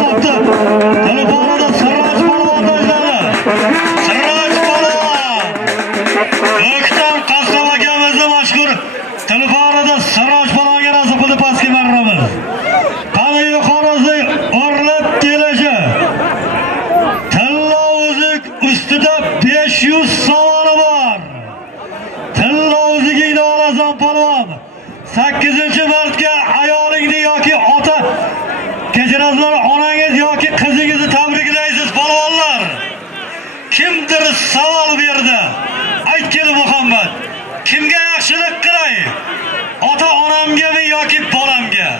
sotdi. Telefonida Sirroj polvon tashladi. Sirroj polvon. O'ktam Qassob akamizni mashhur telefonida Sirroj polvonga nasib qildi pastga marramiz. Qani yuqorisi o'rlab kelishi. Tilla o'zik ustida 500 savoli bor. Tilla o'zigingni olasan polvon. 8-martga ayolingni yoki ota kechirasizlar, onangiz yoki qizingizni tabriklaysiz polvonlar. Kimdir savol berdi. Aytgin Muhammad. Kimga yaxshilik qilay? Ota-onamgami yoki bolamga?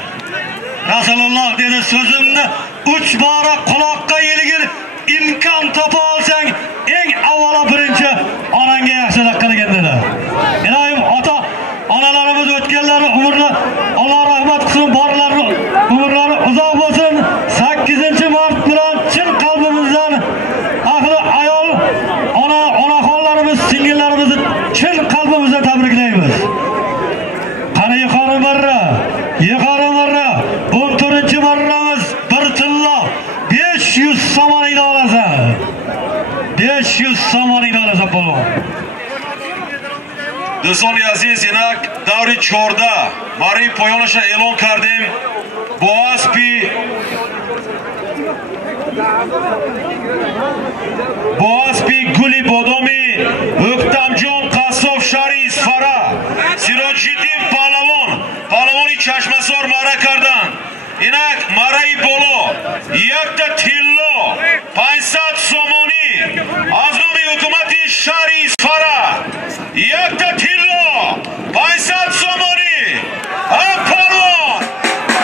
Rasululloh dedi, so'zimni 3 bora quloqqa yilgir, imkon topa olsang eng avvalo birinchi onangga yaxshilik qilgin dedi. Ilohim ota-onalarimiz o'tganlari umrlar Alloh rahmat qilsin, borlari umrlari uzoq bo'lsin. 8-mart bilan chin qalbimizdan ahli ayol onaxonlarimiz, singillarimizni chin qalbimizdan tabriklaymiz. Qani yuqori marra, 14-marramiz bir tilla 500 somoningni olasan. 500 somoningni olasan polvon. Do'stoni aziz, inak davri 4 mari poyonasha e'lon kardim. Boaspi Guli Bodomi, O'ktamjon Qassob Sharif Fara, Sirojiddin Palavoni Chashmasor mara kardan. Inak marai bolo, yakta tillo, 500 somoni, az nomi hukumati Sharif Fara, yakta tillo, 500 somoni, polvon,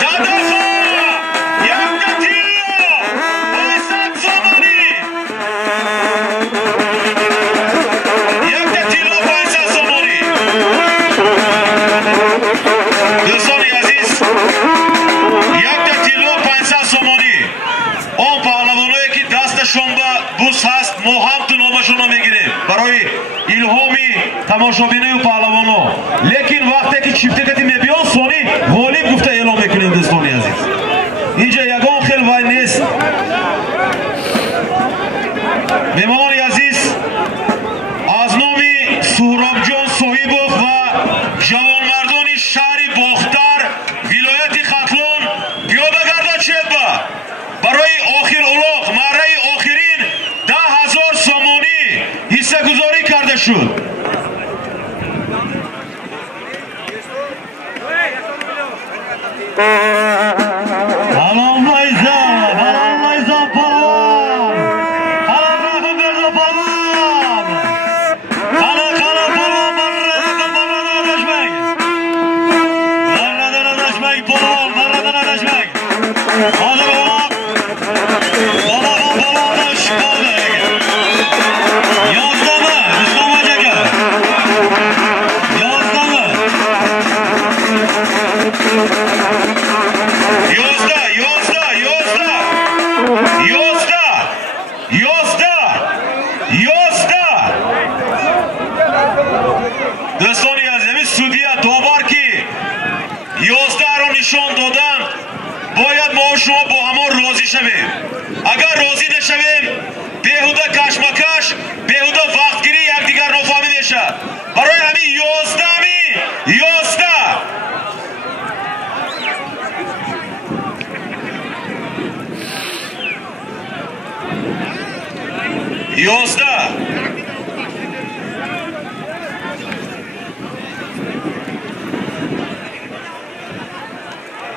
dadaxon, yakta tillo, 500 somoni, yakta tillo, 500 somoni. Do'stoni aziz, yakta tillo 500 somoni. On pahlavonoi ki dastashon ba bus hast mo ham tu nomashona megirem baroyi ilhomi tamoshabinoyu pahlavono. Lekin vaqti ki chiftekati mebiyon soni g'olib gufta e'lon mekunем do'stoni aziz. Inja yagon xil vay nest. Mehmoni aziz, az nomi Suhrobjon Sohibov va javonmardoni shahri Boxtar viloyati Xatlon piyoda gardoncheba برای آخر الاغ مرای آخرین 10,000 سامانی حصه گذاری کرده شد. Alamlayzan polvon. Rahim berdi polvon. Qani polvon, marradan adashmang. Marradan adashmang polvon, marradan adashmang. Hozir do'stoni aziz, sudya dobar ki 11 ro nishon dodan boyad ma shuma bo hamon rozi shavim. Agar rozi nashavim behuda kashmakash, behuda vaqtgiri yakdigar nofahmi meshad. Baroy hamin 11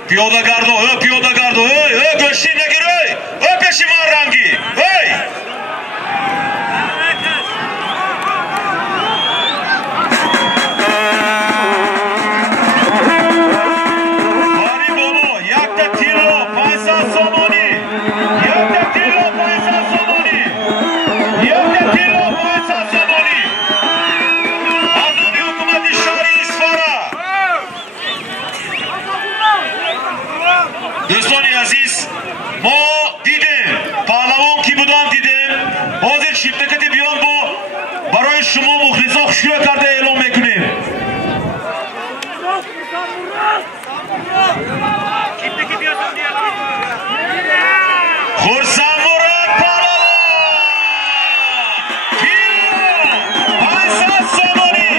Piyoda gardo, go'shtin nagir, peshimon rangi, Bari bolo, yakta tilo, 500 somoni, yakta tilo, 500 somoni, yakta tilo, 500 somoni. Azami hukumati shahri Isfara. Do'stoni aziz, mo didim, pahlavon ki budan didim. Hozir shiftakati biyon bu baroy shuma muxliso xushro karda e'lon mekunем. Xursand Murod Palvon. Paysat Somoni.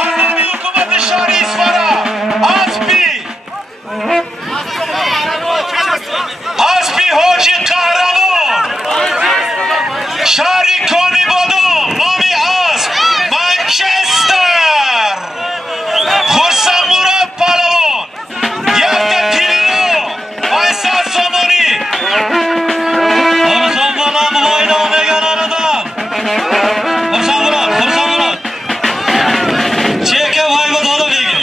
An'anaviy hukumati shahri Isfara. Aspi Hoji Qahramon. Shahri Koni Bodom. Nomi Asp. Manchester. Xursand Murod Palvon. Yakta Tillo. Paysat Somoni. Xursand Murod maydon egalaridan. Xursand Murod. Cheka Voyvod Otabegi.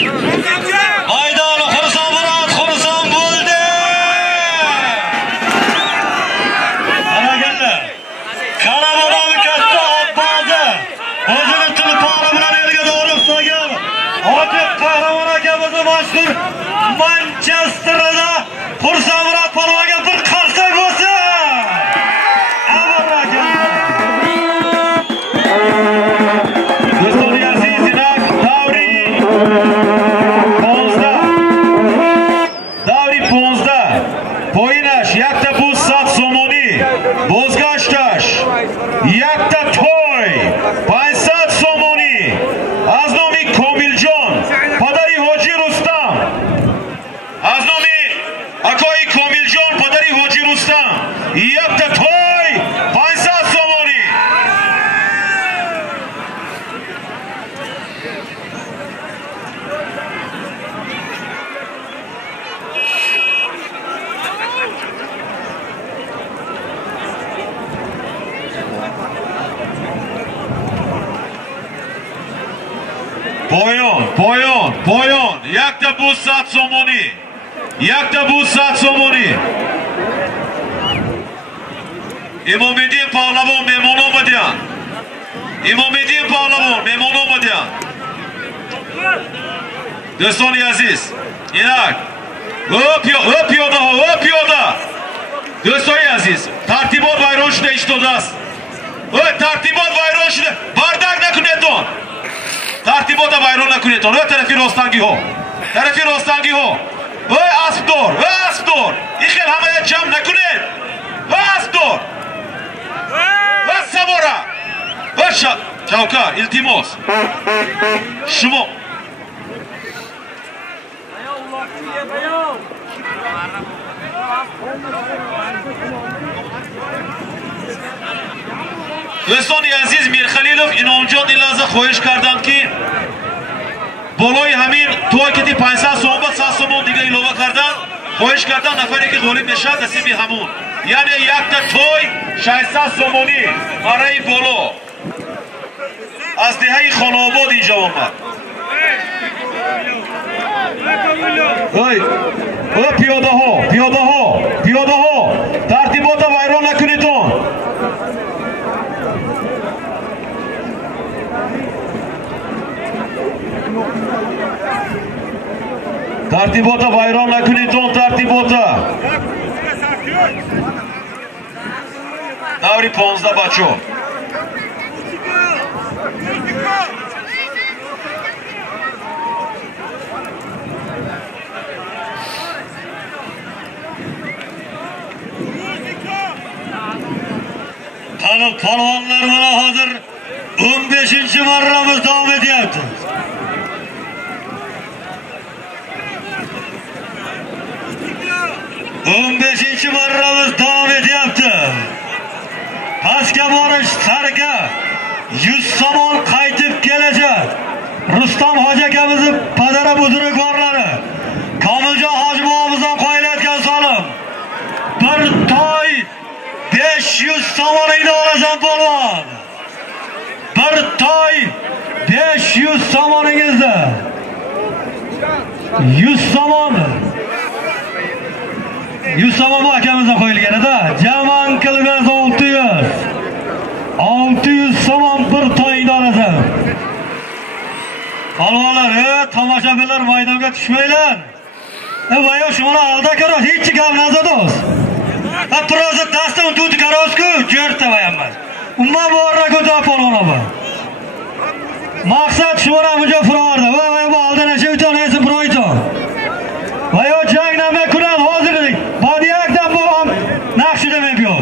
Maydoni Xursand bo'ldi. Qaraganda. Qarabodami katta Abbazi. O'zini tilpori bilan elga doğru uslagan. Otiq Qahramon akamiz mashhur Manchesterda Xursand Murod Palvonga bir qarsak bo'lsa. Do'stlar aziz, davri 15. Poyinash yakta buz 100 somoni. Bozgashtash yakta to'y. Paysat Somoni. Aznomi Komiljon. Padari Hoji Rustam. Aznomi Akoyi Komiljon. Padari Hoji Rustam. Yakta to'y. Paysat Somoni. Poyon. Yakta buz 100 somoni. Yakta buz 100 somoni. Imomiddin Pahlavon mehmon omadiyan. Imomiddin Pahlavon mehmon omadiyan. Do'stlar aziz, inak. O'piyoda. Do'stlar aziz, tartibot vayron shunda ishtodast. Tartibot vayron shunda. Bardak nakuneton. Tartibota vayron nakuneton. Tarafi rostangi ho. Asbdor. İxel hamaya jam nakunet. Asbdor. Sabora. Javkar, iltimos. Shumo. Do'stoni aziz, Mirxalilov Inomjon Dilazza xohish kardand ki boloi hamин to'y keti 500 so'm va 100 so'm diga ilova kardan. Xohish kardan nafari ki g'olib nishad nasibi hamon. Ya'ni yakta to'y 600 so'moni barai bolo. Az dehai Xonobod inja omad. Piyodaho. Tartibota vayron nakunidon. Tartibota vayron nakunidon. Davri 15 bacho. Qani polvonlar mana hozir 15-marramiz davom etyapti. Pastga borish sarga 100 somon qaytib kelajak. Rustam hoji akamizni padara buzrukvorlari, Komiljon hoji bobomizdan qo'yilayotgan solim. Bir to'y 500 somoningni olasan polvon. Bir to'y 500 somoningizni. 100 somon. 100 somon akamizdan qo'yilgan edi. Jaman qilgan 600. 600 somon bir to'yingni olasan. Polvonlar, tomoshabinlar maydonga tushmanglar. Voyo shuni olda ko'ra hech gap nazodos. Просто дастам тут коровску, черта воямаз. Умма борра куда полонова. Мақсад шура мужа фурорда. Voy bu aldan ashevton esi proyton. Voy jang nima kuran hozirlik. Badiyakdan bo'm naqshida men biyo.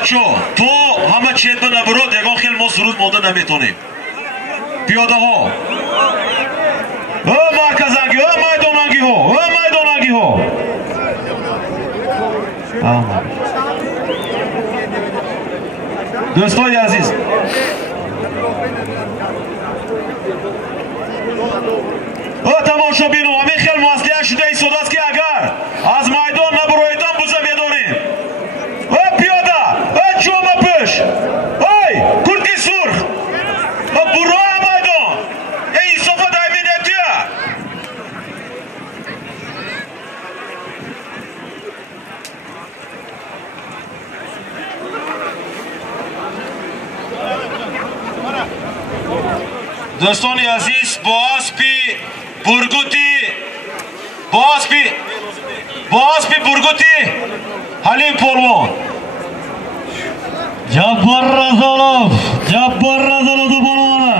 بچه تو همه چیت بنا برو دیگه خیلی ما سرود ماده نمیتونیم پیاده ها مرکزانگی میدانانگی ها دوستای عزیز تماشا بینو همین خیلی مسئله شده ای صدا است که اگر از میدان نبرویدان بوزه میداریم پیاده جوما پیش کرکی سرخ برو میدان این صفحه دایمی نتیه دوستان عزیز با اسبی برگوتی حلیم پولوان Jabbar Razalov polvoni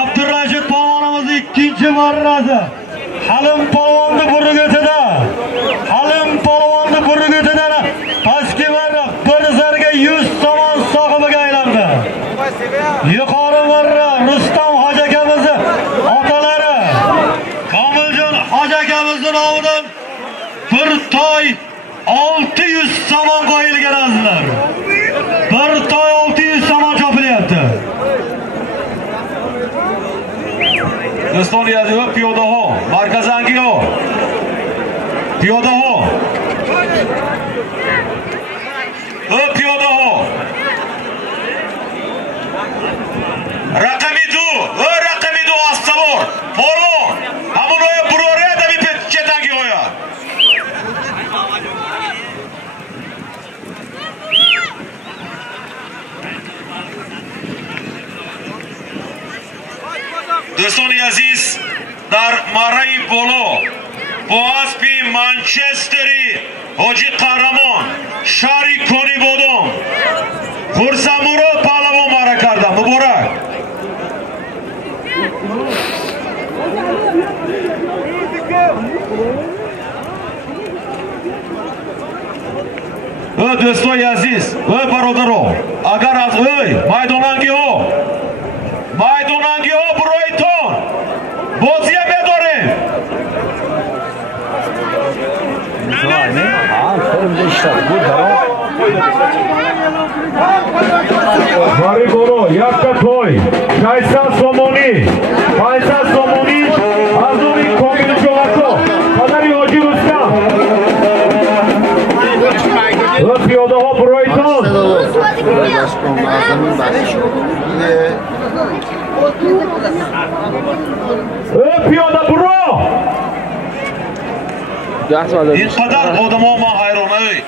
Abdurrashid polvonimiz ikkinchi marrasi Halim polvonni burgutidan pastki marra bir zarga 100 somon sohibiga aylandi. Yuqori marra Rustam hoji akamizni otalari Komiljon hoji akamizning nomidan bir toy 600 somon qo'yilgan azizlar. Bir toy 600 somon chopilyapti. دوستان عزیز پیاده ها مرکزانگی ها پیاده ها رقمی دو استوار پولو همونای بروره دمی پیت چتنگی هایا دوستان عزیز در مرای بولو با اسبی منچستری حاجی قهرمان شهری کنی بودم خورسمورو پهلوان مرا کردم مبارک دوستان عزیز برادرو اگر از میدانانگی ها برایتون بازی میداریم Mari Goro, yakta toy, 600 somoni, 500 somoni, azuri komini jolato, kadari hoji Rustam. Piyoda ho burayton. Piyoda buro. اینقدر آدما ما حیرانه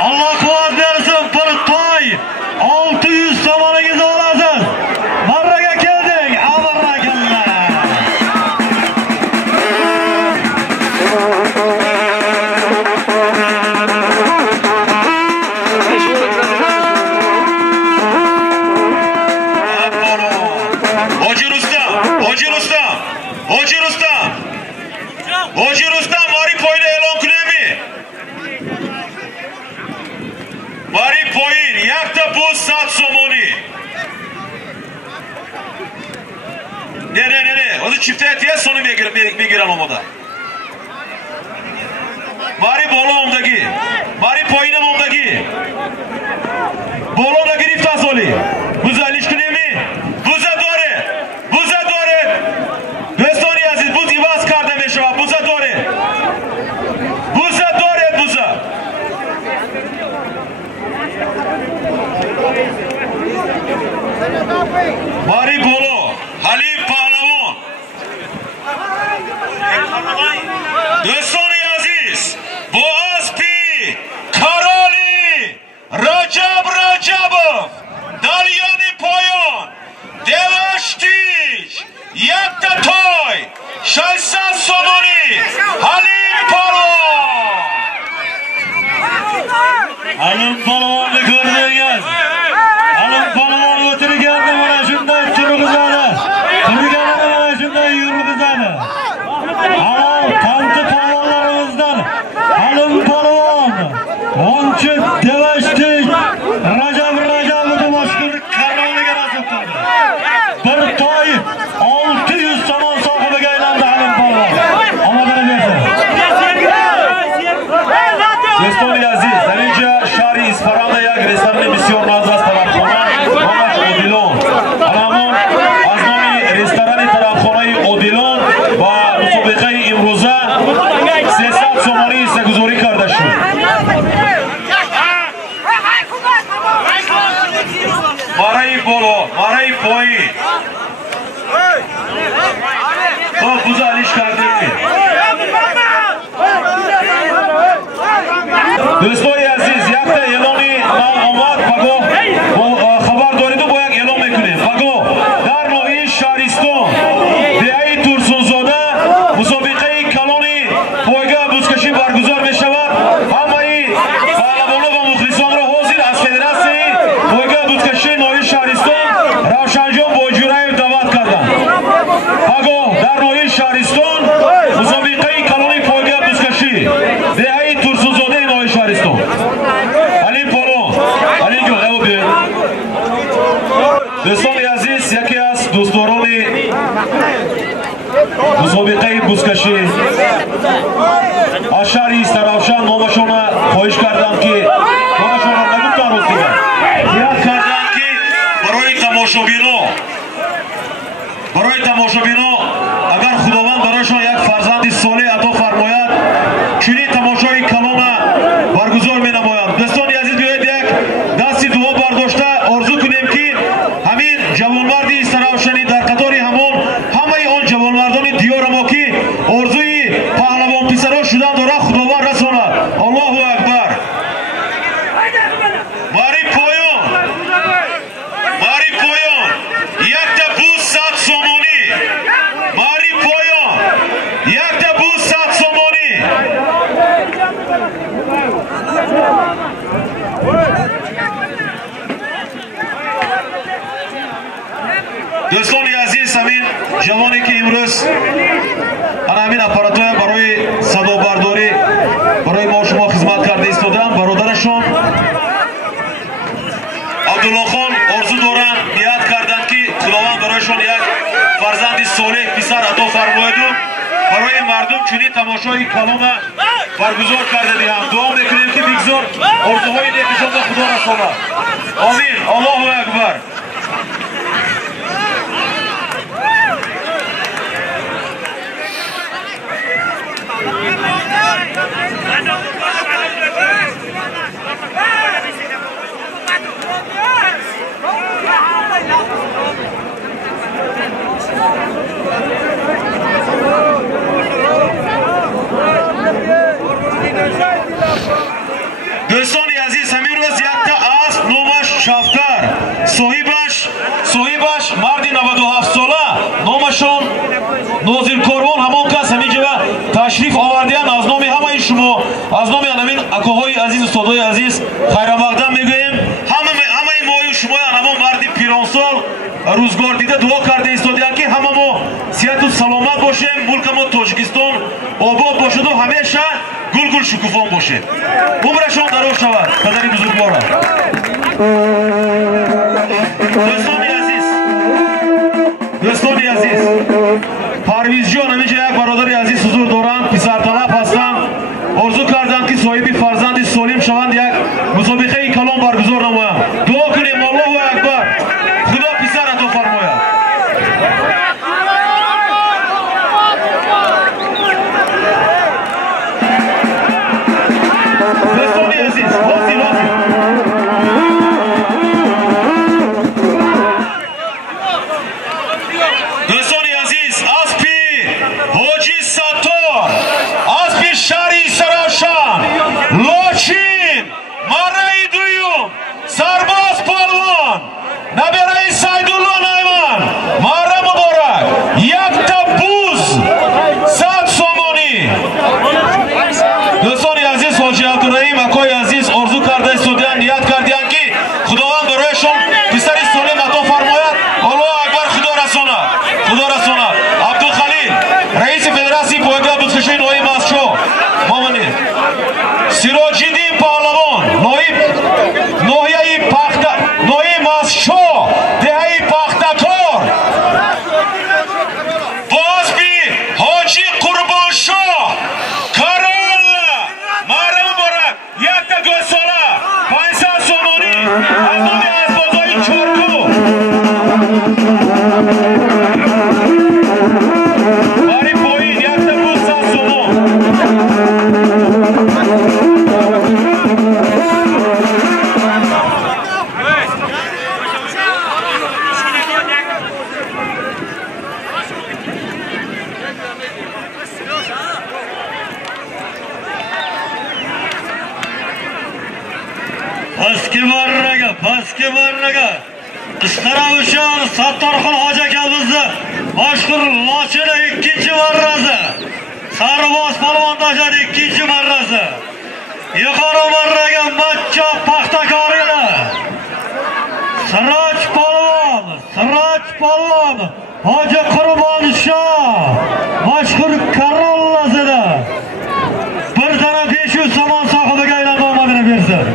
Allah kuvvet versin bir toy 600 somoningizni olasiz. Marraga keldik, amarraganlar. Hoji Rustam mari poyni e'lon qilami. Mari poyin yakta bu 100 somoni. Ne. O'zi chipta aytgan soni megiram omoda. Mari bolomdagi, mari poyinamdagi. Bolomdagi riftasoli. Güzellik qilami. Baroy 600 somoni Halim Palvon. Halim Palvonni ko'rdingiz. Halim Palvon o'tirganda mana shunday turg'izadi. Turganida mana shunday yurg'izadi. Halol tanti palvonlarimizdan Halim Palvon, G'onchi Devashtik, Rajab Mashhur Karvonliga nasib qildi. Bir toy 600 somon sohibiga aylandi Halim Palvon. Omadini bersin. Do'stlar aziz, Saminja shahri Isfaranda yak restoran bisyor mazas tarafxona Momash Odilon. Anamon az nomi restorani tarafxonai Odilon va musobaqai imroza 300 somoni saguzori karda shud. Marai bolo, marai poyin. Xo'p, buzalish kardingiz. Do'stlar aziz, yakta e'loni omad bago xabar dorida boyak e'lon mekunем. Bago dar no'i Shahriston Deai Tursunzoda musobaqai kaloni poyga buzkashi barguzor meshavad. Hammayi pahlavonlar va muxlisonlar hozir az federatsiyayi poyga buzkashi no'i Shahriston Ravshanjon Boyjurayev da'vat kardan. Bago dar no'i Shahriston musobaqai kaloni poyga buzkashi Deai Tursunzoda no'i Shahriston. Halim Palvon, Halim jon, evo bir. Do'stlar aziz, yaki az do'stlaroni musobaqai buzkashi Ashari Ravshan nomashona xohish kardamki nomashona naguftan ro'stiga. Niyat kardamki baroy tomoshabino agar Xudovand barashon yak farzandi solih ato farmoyad, chunin tomoshoyi kalona barguzor menamoyad. Do'stlar aziz, biyoyid yak dasti duo bardошта orzu kunемки hamин javonmardi Ravshani dar qatori hamon hammayi on javonmardoni diyoraмо ки orzuyi pahlavon pisaro shudan dora Xudovand rasonad. Allohu akbar. Mari poyon yakta bu 100 somoni. Mari poyon yakta bu 100 somoni. Do'stlar aziz, amin javoni ki imroz ana amin apparatoya baroy sadobardori baroy ma shuma xizmat karda istodam. Barodarashon Abdullaxon orzu doran niyat kardanki Xudovand barashon yak farzandi solih pisar ato farmoyadu. Baroy mardum chunin tamoshoyi kalona barguzor karda diyam. Duo mekunем ki bigzor orzuhoyi nekijonda Xudo rasonad. Amin. Allohu akbar. Do'stlar aziz, hamir roz yakta ast nomash Shavkar sohibash mardi 97 sola nomashon Nozir Korvon hamon kas hamijava tashrif ovardiyan az nomi hammayi shumo az nomi anamin akohoyi aziz ustodoyi aziz khayramaqdam megoyim hammayi moyu shumoyan hamon mardi pironsol ruzgor dida duo karda istodiyan ki hammamo sihatu salomat boshem, mulkamo Tojikiston obod boshadu hamesha gul shukufon boshed. Umrashon daroz shavad. Qadari buzurgvora. Do'stlar aziz, Parvizjon aminja yak barodari aziz huzur doran pisartalab hastam. Orzu kardam ki sohibi farzandi solim shavand yak musobaqai kalon barguzor namoyam. Duo kunem. Allohu akbar. Xudo pisar ato farmoyad. Do'stlar aziz, hozir Do'stlar aziz, Aspi Hoji Sattor pastki marraga. Istaravuşan Sattarxon hoji akamizni mashhur Lochini 2-marrasi. Sarvoz polvon tashadi 2-marrasi. Yuqori marraga Matcho Paxtakorilar. Siroj polvon Hoji Qurbonshoh mashhur Karollasida. Bir dana 500 somon sohibiga aylanib omadini bersin.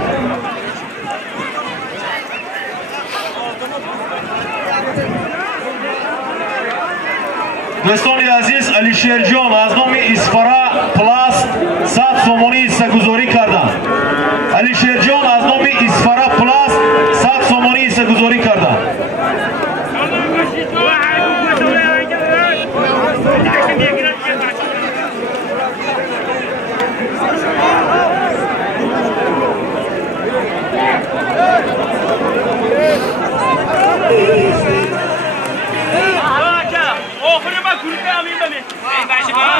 Do'stoni aziz, Alisherjon az nomi Isfara Plast 100 somoni hissaguzori kardan. Alisherjon az nomi Isfara Plast 100 somoni hissaguzori kardan.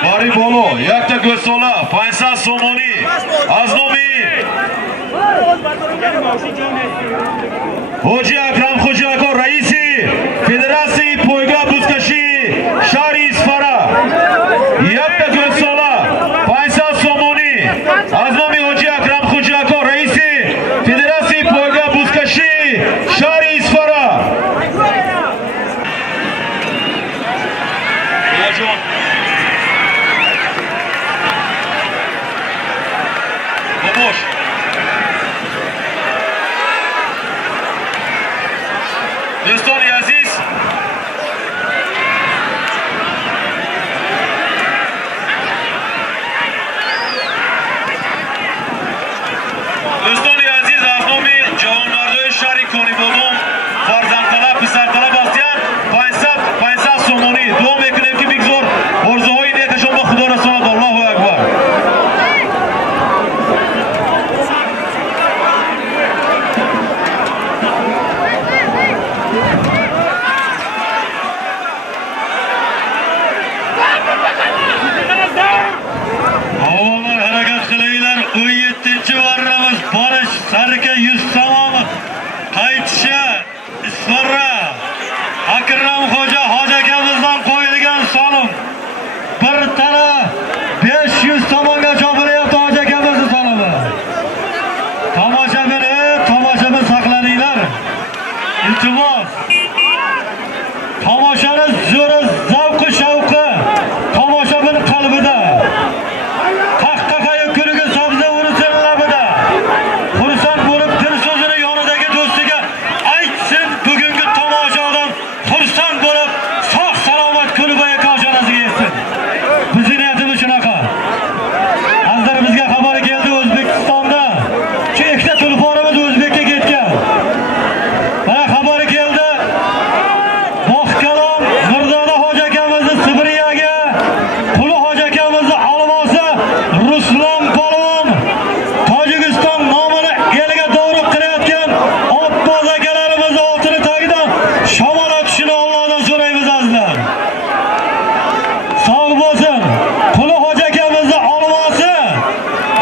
Bari bolo, yakta go'sola, 500 somoni az nomi Hoji Akram Xo'jaakon raisi Federatsiya poyga buzkashi shahri Isfara. Yakta go'sola, 500 somoni az nomi Hoji Akram Xo'jaakon raisi Federatsiya poyga buzkashi shahri Isfara. Boş. Dostoni aziz. Dostoni aziz az nomi Javonmardoy shahri Konibodon farzandtala pisartala bastian 500 somoni duo mekunam ki bigzor orzuhoyi niyatashon ba Xudo rasulullah. Allahu akbar. Havalar harakat qilinglar. 17-marramiz borish sarika 100 somon. Qaytishi Isfara Akram hoji akamizdan qo'yilgan solim. Bir tana 500 somonga chopilyapti hoji akamizni solimi. Tomoshabin saqlaninglar. Iltimos. Tomoshani zo'ri zavqi shavqi tomoshabin qalbida. Qaqqaqayu kuligi sabza ursin labida. Xursand bo'lib dil so'zini yonidagi do'stiga aytsin. Bugungi tomoshadan xursand bo'lib sog' salomat kulibaya koshonasiga yetsin. Bizning niyatimiz shunaqa. Hozir bizga xabar keldi O'zbekistonda shu ikkita tulporimiz O'zbekka ketgan. Mana xabari keldi. Mo'hkalom Mirzoda hoji akamizni Sibiriyaga, Quli hoji akamizni Olmosi Ruslan polvon Tojikiston nomini eliga dovruq qilayotgan Obboz akalarimiz oltini tagidan shamol otishini Allohdan so'raymiz azizlar. Sog' bo'lsin. Quli hoji akamizni Olmosi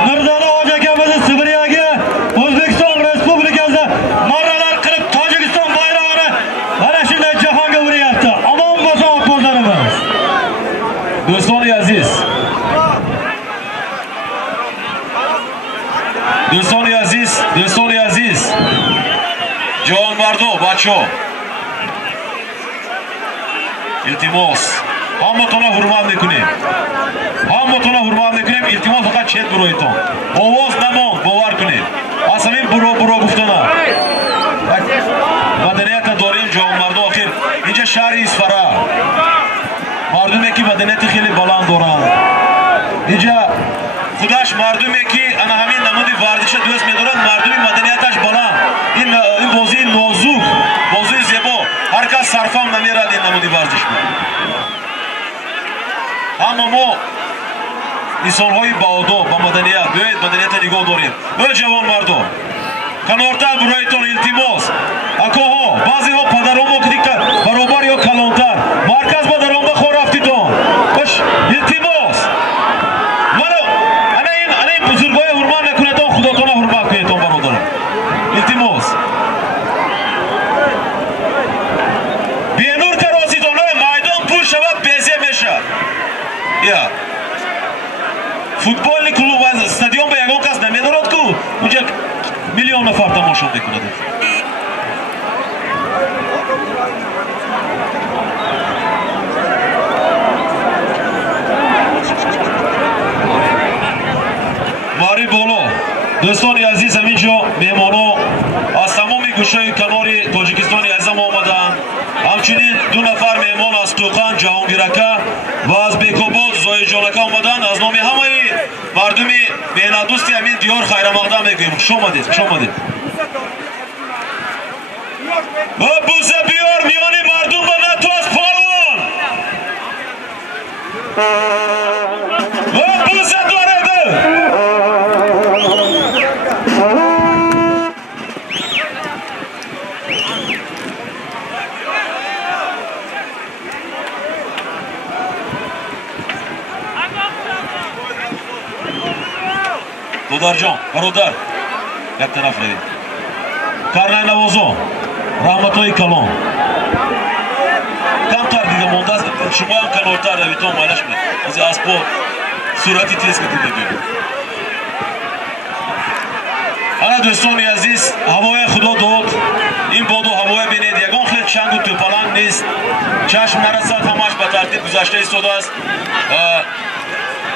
Mirzoda hoji akamizni Sibiriyaga O'zbekiston Respublikasida marralar qilib Tojikiston bayrog'ini mana shunday jahonga uryapti. Omon bo'lsin Obbozlarimiz. Do'stoni aziz. Do'stoni aziz. Javonmardo bacho. Iltimos. Hammatona hurmat mekunим. Iltimos faqat chet buroyton. Ovoz namon bovar kuning. Asamin buro guftana. Madaniyatni dorim Javonmardo oxir. Inja shahri Isfara. Mardumi ki madaniyati kheli baland doran. Inja Xudash mardumi ki ana hamin namudi vardisha do'st medoran mardumi madaniyatash baland. In bozi nozuk, bozi zebo. Har kas sarfam nameradi in namudi vardish. Ammo mo insonҳои баодоб ба маданият биёед маданиятро нигоҳ дорем. Ӯ ҷавонмардо канортар буроитон илтимос. Акоҳо баъзеҳо падаронмо кидика баробар ё калонтар марказ ба даромда хо рафтитон. Баш илтимос. Мано ана ин бузургои ҳурмат накунетон худотона ҳурмат кунетон бародарам. یا فوتبال کلوب از استادیوم به یگان کس نمیدارد که اونجا میلیون نفر تماشا میکند. ماری بولو دوستان عزیز همینجا مهمانو از تمام گوشه کنار تاجیکستان عزیزم آمدند. همچنین دو نفر مهمان از توقان جهانگیرکه و از بیکوباد زای جانکه آمدند. از نام همه مردم مهنت دوستی همین دیار خیر مقدم میگویم. خوش آمدید. و بوسه بیار میان مردم و نتواز پالوان و بوسه دارده دودار جان برادر یک طرف روید. کارنای نوازو رحمتوی کلان کمتر دیگه مونده است. شما هم کنارتر روید تا مالش بید از اسبا صورتی تیز که دیده بید. حالا دوستان عزیز هوای خدا داد. این بادو هوای بینید یگان خیلی چنگ و توپلنگ نیست. چشم نرسد همش به ترتیب گذشته ایستاده است.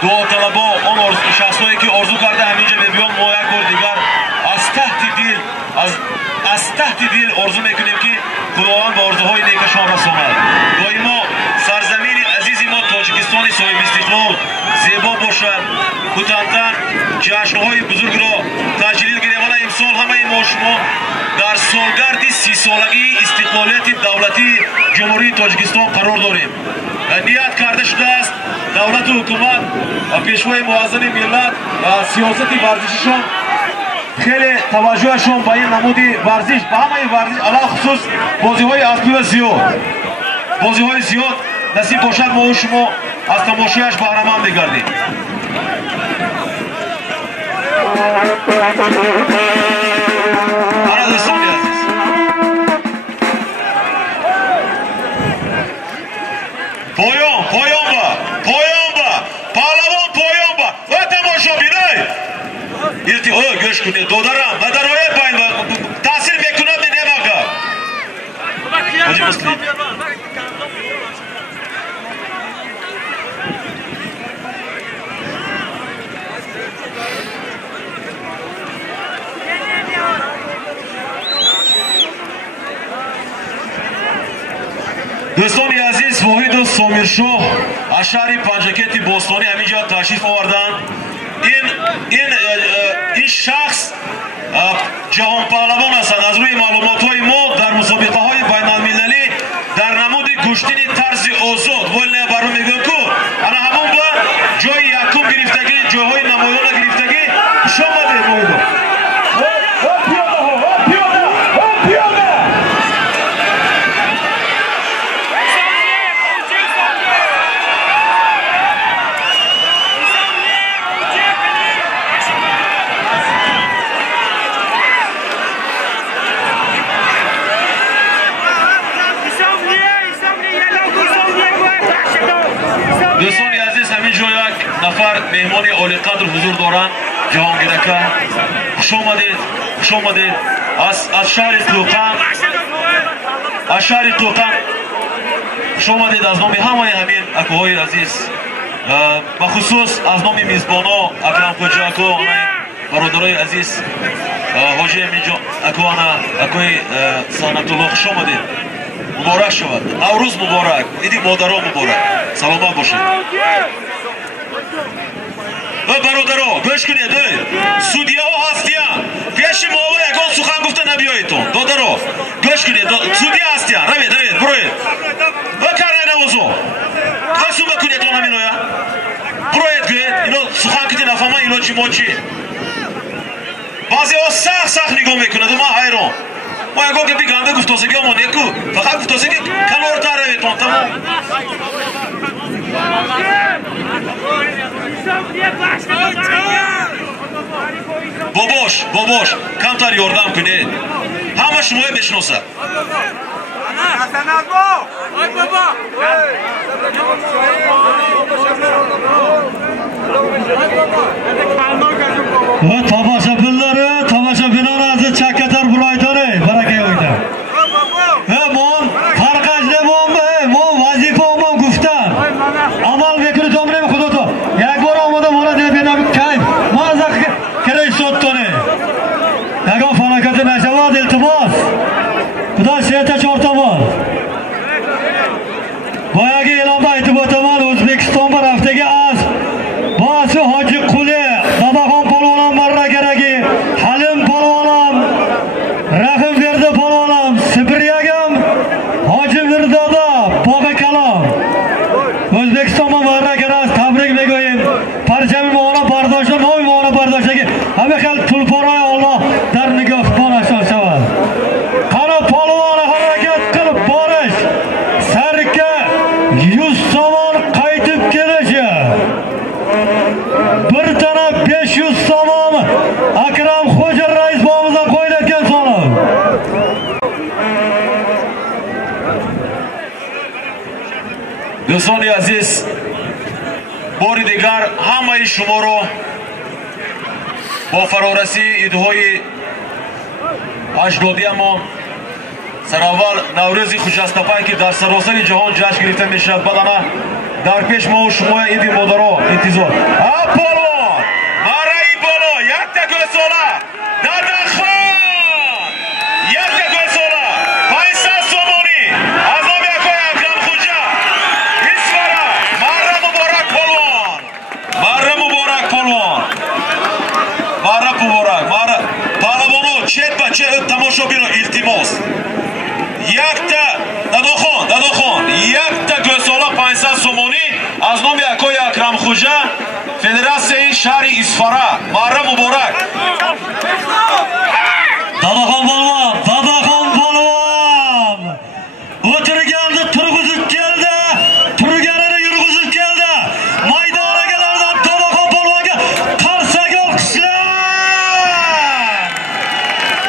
دعا طلبا آن شخصایی که آرزو کرده همینجا ببیان ما یک بار دیگر از تحت دل آرزو میکنیم که خداوند به آرزوهای نیکشان رساند. دائما سرزمین عزیز ما تاجیکستان صاحب استقلال زیبا باشد. خودمتن جشنهای بزرگ را تجلیل گیریم. امسال همه ما شما در سالگرد 30 سالگی استقلالیت دولتی جمهوری تاجیکستان قرار داریم. نیت کرده شده است دولت و حکومت و پیشوای معظم ملت سیاست ورزشیشان خیلی توجهشون به این نمود ورزش به همه ورزش علاوه خصوص بازی‌های اصلی و بازی‌های زیاد نصیب باشد ما و شما از تماشایش بهره مند بگردیم. آره دوستان عزیز پایان با پهلوان پایان با و تماشا بینای یرتی گوش کنید دودارم و در آیه باید تاثیر میکند نمیگه حاجی مسلم دوستان عزیز واحد و سامیرشاه از شهر پنجکت باستانی همینجا تشریف آوردن. این شخص جهان پهلوان هستند. از روی معلومات های ما در مسابقه های بین المللی در نمود کشتن طرز آزاد ولی برای میگن که انا همون با جای یکم گرفتگی جاهای نمایان گرفتگی شما بده دوستان عزیز همینجا یک نفر مهمان عالی قدر حضور دارند. جهانگیرکه خوش آمدید از شهر توقان خوش آمدید. از نام همه همین اکوهای عزیز بخصوص از نام میزبانا اکرم خوجا اکو برادرای عزیز حاجی همینجا اکوی سانت الله خوش آمدید. مبارک شود عروس مبارک ایدی مادرها مبارک سلامت باشید. و برادرها گوش کنید سودیه ها هستیان پیش ما و یکان سخن گفته نبیایتون دادرها گوش کنید سودیه هستیان روید بروید و کرنه نوازو قسم بکنید اون همینو یا بروید گوید اینو سخن کتی نفهمه اینو چی ما چی بعضی ها سخت نگاه میکنند و ما حیران ما یکو که بیگنده گفتاسگی همون یکو فقط گفتاسگی کلورتر رویتون تمام باباش کمتر یاردم کنه همه شمای بشناسه va tomoshabinlari, tomoshabinlar aziz chakatar bulaytore, baraka yo'yda. Va mon farqajda mon vazifa mon guftan. Amal bekri tomre xudoto. Yak bor omoda mana deb yana kayf. Mazaq kerak sottone. Yagon falokati nashavad iltimos. Xudo seta chortamon. Boyagi e'londa aytib o'taman, O'zbekiston bir haftaga az bosi Hoji Quli, Dadaxon polvonam marra keragi, Halim polvonam, Rahim berdi polvonam, Sibriyagam, Hoji Mirdoda, Boga kalom. O'zbekistonga marra kerak, tabrik begoyim. Parchami mo'g'ona bardoshlar, noy mo'g'ona bardoshligi. Hamma xil tulporoy Alloh dar nigoh bonashoshavar. Qani polvon harakat qilib borish, sarka 100 somon qaytib kelishi. Bir taraf 500 somon Akram Xo'ja rais bomimizdan qo'yilayotgan so'lim. Do'stoni aziz, bori digar hammayi shumoro با فرارسی ایدهای اجدادیمان سراول نوروز خوشستفایی که در سراسر جهان جشن گرفته میشود بدانه در پیش ما و شما ایدی مادرها انتظار پالوان مرای بالا یک تا گوساله دادخان یک تا گوساله 500 سومانی از نام یکای اکرم خوجا اسفره مره مبارک پالوان مره مبارک پالوان مره مبارک مره پالوانو چت با چت تماشابینو التماس یک تا دادخان یک تا گوساله 500 سومانی از نام یکای اکرم خوجا فدراسیون شهر اسفره مره مبارک Dadaxon polvon o'tirganda turg'izib keldi, turganini yurg'izib keldi. Maydon egalaridan Dadaxon polvonga qarsak olqishlar.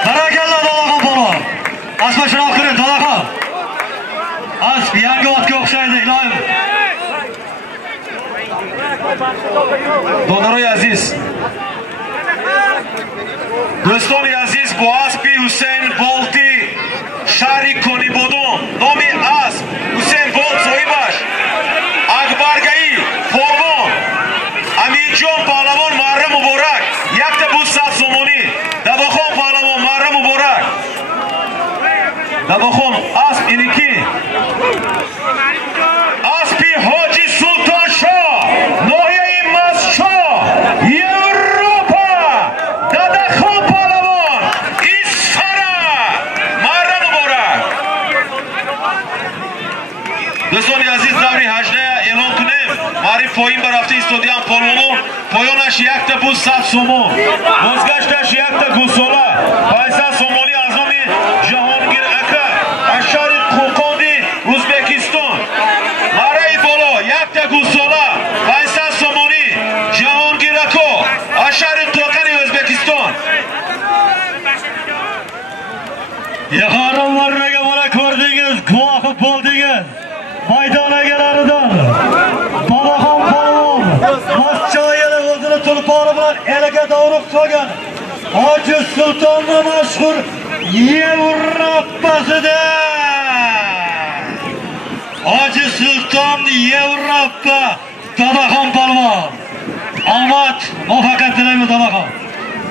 Barakalloh Dadaxon polvon. Asma shuni qiling Dadaxon. Asp yangi otga o'xshaydi ilohim. دونروی عزیز دوستان عزیز با اسب حسین بولتی شهری کنی بودون نامی اسب حسین بولت صاحبش اکبرگئی فورمان امیر جان پهلوان مره مبارک یک تا بود 100 سومانی دادخان پهلوان مره مبارک دادخان اسب اینکی اسبی حاجی سلطان شاه ناحیه مسشاه یوروپا دادخان پهلوان اسفره مره مبارک دوستان عزیز دوری 18 اعلان کنیم معرف پایین برفته استادیان پالوانو پایانش یک تا بود 100 سومون بازگشتش یک تا گوساله 500 سومانی از نام جهانگیر اکا از شهر قوقاندی ازبکستان مرای بالا یک تا گوساله 500 سومانی جهانگیر اکا از شهر توقن ازبکستان Yakarım varmaya bana gördünüz, guahı buldunuz. Maydon egalaridan Dadaxon polvon Maschoyeli o'zini tulpori bilan eliga dovruq solgan Hoji Sultonni mashhur Yevropasida Hoji Sulton Yevropa Dadaxon polvon. Omad, muvaffaqiyat tilaymiz Dadaxon.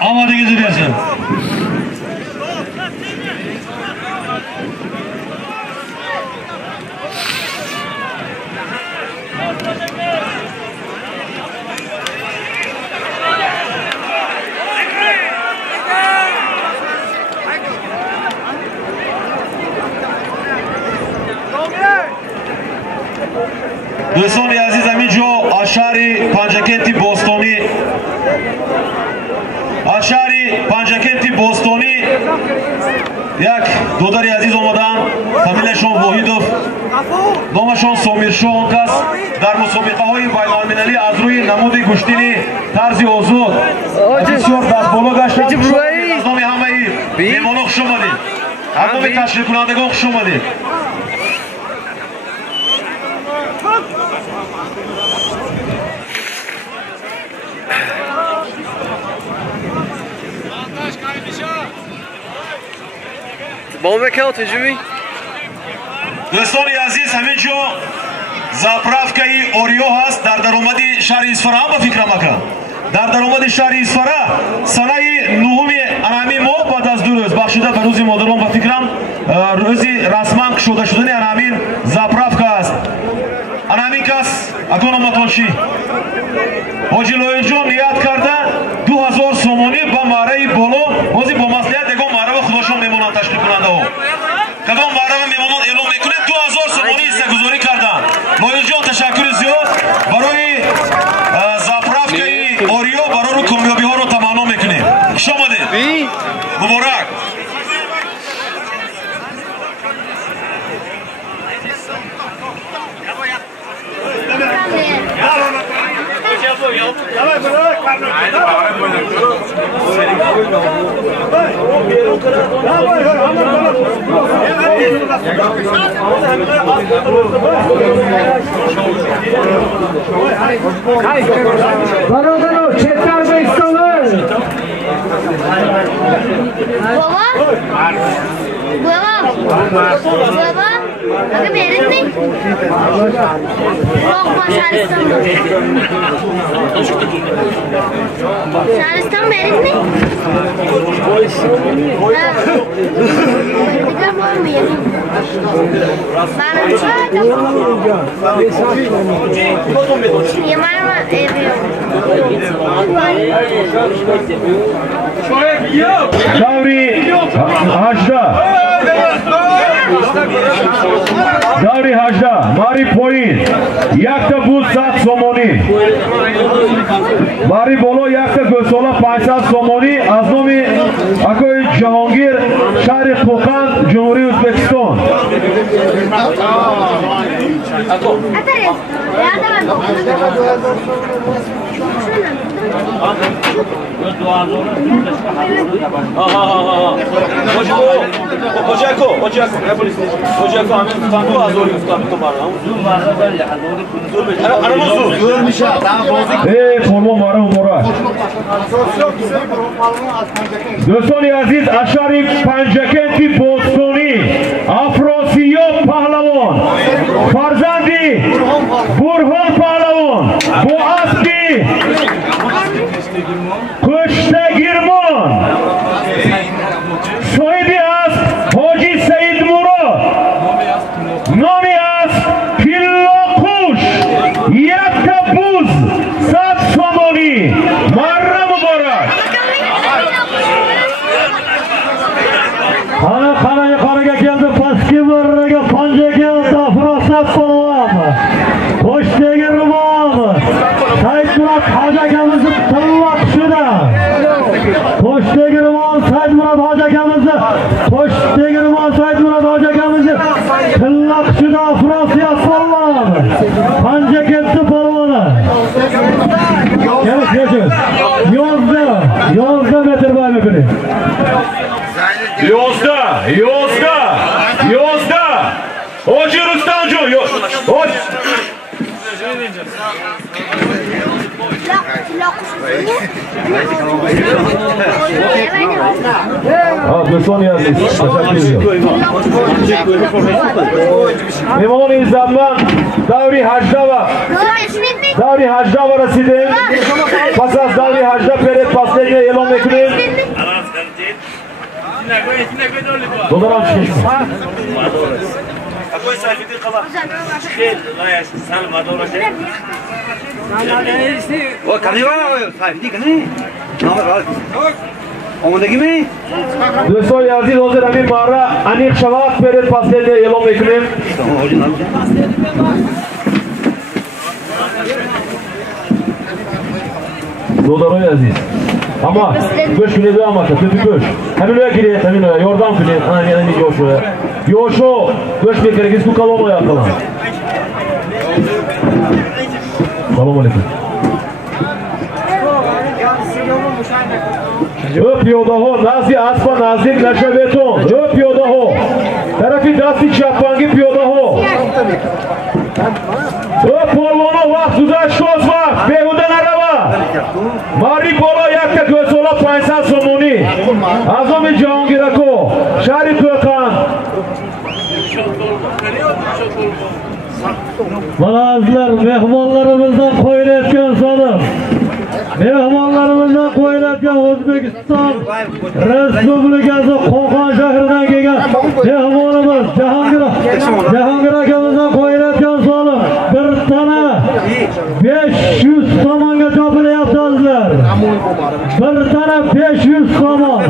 Omadingizni bersin. دوستان عزیز همینجا از شهر پنجکنتی بوستانی از شهر پنجکنتی بوستانی یک دوداری عزیز آمدن فامیلشان واحیدوف نامشان سامیرشاه کس در مسابقه های بین‌المللی از روی نمود گشتینی طرز آزاد بسیار دست بالا گشتن از نام همه میهمانان خوش آمدید از نام تشریف کنندگان خوش آمدید دوستان عزیز همین جو زاپرافکای اوریو هست در درآمدی شهر اصفهان با فکر مکن در درآمد شهر اصفهان سنه نهم انامی ما بعد از 2 روز بخشیده به روز مادران با فکرم روزی رسما شده شدن انامین زاپرافکا است انامی کس اکنون متوشی حاجی لوی جان نیت کرده 2000 سومونی با ماره بولو بازی با مصلحت دیگه ماره خودشون میمونن تشکیل کننده ها کدام ماره میمونن اعلام میکنه 2000 سومونی استگذاری کردن لوی جان تشکر زیاد برای زاپرافکای اوریو برای کامیابی ها رو تمنا میکنیم شما ده مبارک برادر چطور بیستانه بابا اگه برید نی با شهرستان برید نی دیگر بار میگیم بانم چه یه من داری 18 ماری پایین یک تا بود 100 سومونی ماری بالا یک تا گوسالا 500 سومونی از نام اکوی جهانگیر شهر قوقند جمهوری ازبکستان فرما ماره مبارک دوستان عزیز اشاری پنجکندی بوستانی افراسیاب پهلوان فرزندی برهان پهلوان با اسبی کشته گیرمان صاحبی است حاجی سعید مراد نامی است پیلاکوش یک تا بوز 100 سومونی مره مبارک خانه خانه geldi paski varrega panca geldi afrasat falan kuşta girman Said Murat Hoca gelmesi tillak şuna kuşta girman Said Murat Hoca gelmesi kuşta girman Said Murat Hoca gelmesi tillak şuna afrasat falan panca geldi falan Görüşürüz. Yozda metre var mı biri? Yozda. Hoca Rüstemci. دوستان عزیز میمانان زمان دوری 18 و رسیدیم پس از دوری 18 پرید پاسلیگ اعلام میکنیم دولارم چیست اكوي سالفتي خلاص خير لا يا سالم هذول شيء وكذي ولا سالفتي كني اومدگی می دوستان عزیز حاضر همین ماره انیق شود پرید پاسلیگ اعلام میکنیم دولارای عزیز ama göç günü de ama kötü göç. Hemen öyle gire, hemen öyle yordan günü. Hani yani Yoşo. Yoşo göç bir kere gitsin kalama yakalan. Selamünaleyküm. Öp yodaho, nazi aspa nazik naşa beton. Öp yodaho. Tarafı dasti çapangi yodaho. Öp polvonu vakt uzak şoz vakt. Behuden araba. Mari bola yakta gözola 500 somoni. Azami Cihangir ako. Şari Kökan. Malazlar mehmonlarimizdan qo'yilayotgan so'lim. Mehmonlarimizdan qo'yilayotgan O'zbekiston Respublikasi Qo'qon shahridan kelgan mehmonimiz Jahongir akamizdan qo'yilayotgan so'lim. Bir tana 500 so'monga chopilyapti azizlar. Bir tana 500 so'mon.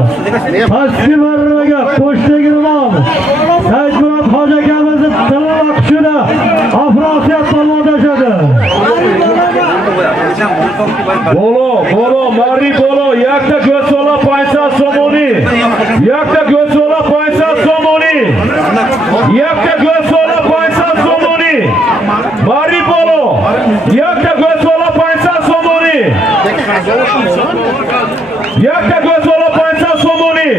Pastki marraga qo'shdik imom. Saidmurod hoji akamizni tilovat qushida Afrosiyat polvondashadi. Bolo, Mari Bolo, yakta Go'sola Paysa Somoni. Yakta Go'sola Paysa Somoni. Yakta Go'sola Paysa Somoni. Mari Bolo, yakta Go'sola Paysa Somoni. Yakta Go'sola Paysa Somoni.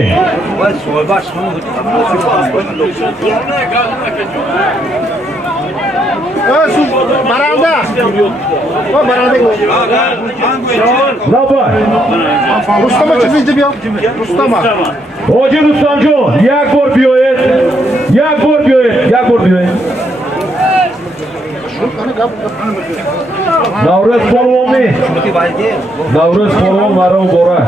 Baralda. O baralda. Labar. Rustama chiqdi deb yo'q. Rustama. Hoji Rustamjon, yak bor biyoyet. Yak bor biyoyet. Davlat polvonni. Davlat polvon maro bora.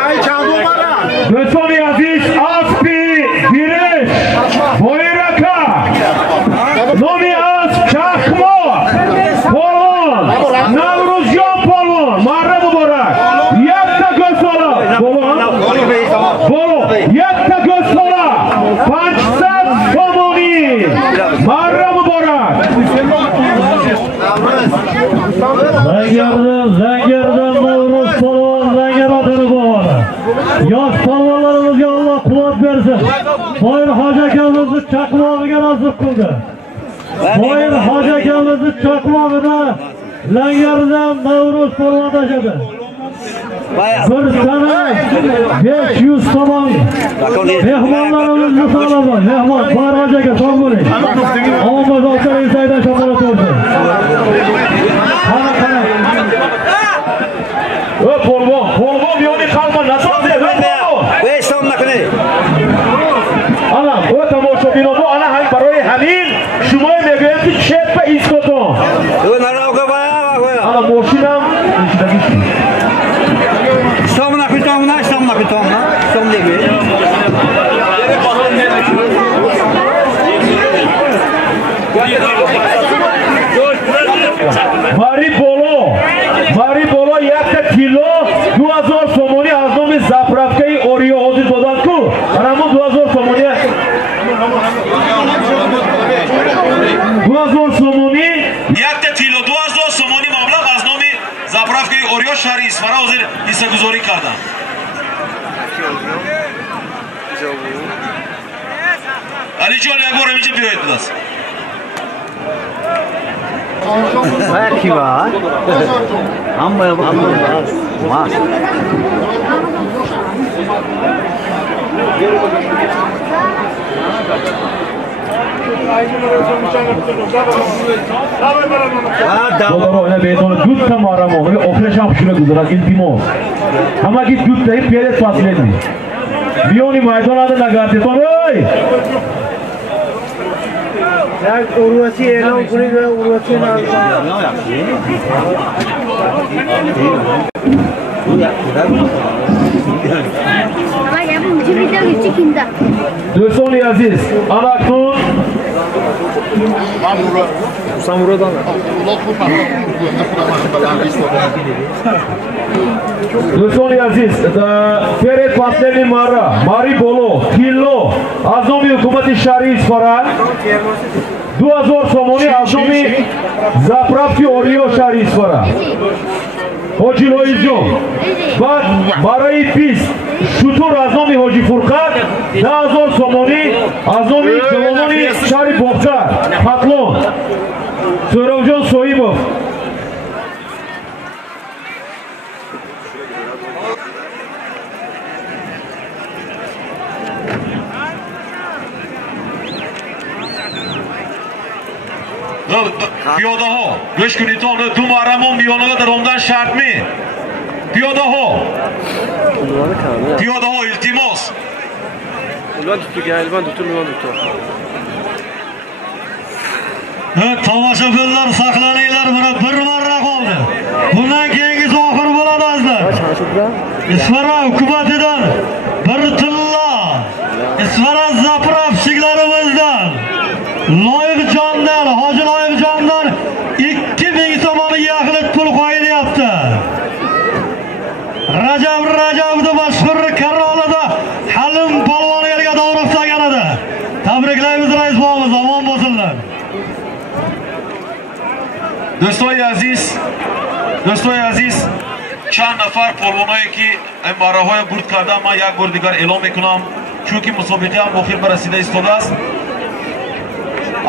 Hay chaldu mara. Do'stoni aziz, Aspi Birish Boyraka. Nomi az Chaqmo. Polvon. Navruzjon polvon. Marra muborak. Yakta Go'sola. Bolo. Yakta Go'sola. 500 somoni. Marra muborak. Zangardan Navruz polvon zangaratini bo'ldi. Yosh polvonlarimizga Alloh quvvat bersin. Boyir hoji akamizni chaqmog'iga nasib qildi. Boyir hoji akamizni chaqmog'ida Langardan Navruz polvondashadi. Bir tana 500 somon. Mehmonlarimizni salomat. Mehmon Boyir hoji aka sog' bo'ling. Omad o'tkaring saydan shafarat bo'lsin. Qara. Polvon yoni qalma nasoz edi. Ana, o tomoshabino bu ana ham baroy hamil shumoy megayam ki chepa iskoton. Ana moshinam ichidagi Somna. Mari Bolo yakta kilo 2000 somoni az nomi zapravkai Oreo hozir dodan-ku. Ana bu 2000 somoni. 2000 somoni yakta kilo 2000 somoni mablag' az nomi zapravkai Oreo shahri Isfara hozir hissaguzori kardam. Alijon yagor hamicha biyoyatmiz. Belki var. Amma var. Dolar oyna bedonu dut tamaramo. Oxirasham shuna guzarat iltimos. Hamagi dut deb peret fasledi. Biyoni maydonada nagarte ton oy. Jak urvachi e'lon qilingan urvachini Ama ya bu ucumda çıkındı. Do'stoni aziz, Anakun Samuradan. Do'stoni aziz, Peret Pastelli Mari Bolo, Kilo, Azomi hukumati shahri Isfara 2000 somoni Azomi zapravki Oreo shahri Isfara. Hoji Loijon. Ba'd barayi pist shutur Azomi Hoji Furqat 1000 somoni Azomi Jaloloni shahri Bog'cha Patlon So'rovjon Soimov. Piyodaho, go'sht kunitoni Dumaramon biyoniga daromdan shartmi? Piyodaho iltimos. Ulan tuttu gel, ulan tuttu. Evet, tomoshabinlar saqlaninglar, mana bir marra qoldi. Bundan keyingisi oxir bo'ladi azizlar. Isfara hukumatidan bir tilla, Isfara zapravchiklarimizdan Loyiqjondan, Hoji Loyiqjondan 2000 so'mga yaqin pul qo'yilyapti. Rajabda mashhur Karolada Halim polvon elga davraslagan edi. Tabriklaymiz rais bobomiz, omon bo'lsinlar. دوستای عزیز چند نفر پولونایی که این مراهای برد کردن من یک بار دیگر اعلام میکنم چونکه مسابقه هم آخر برسیده ایستاده است.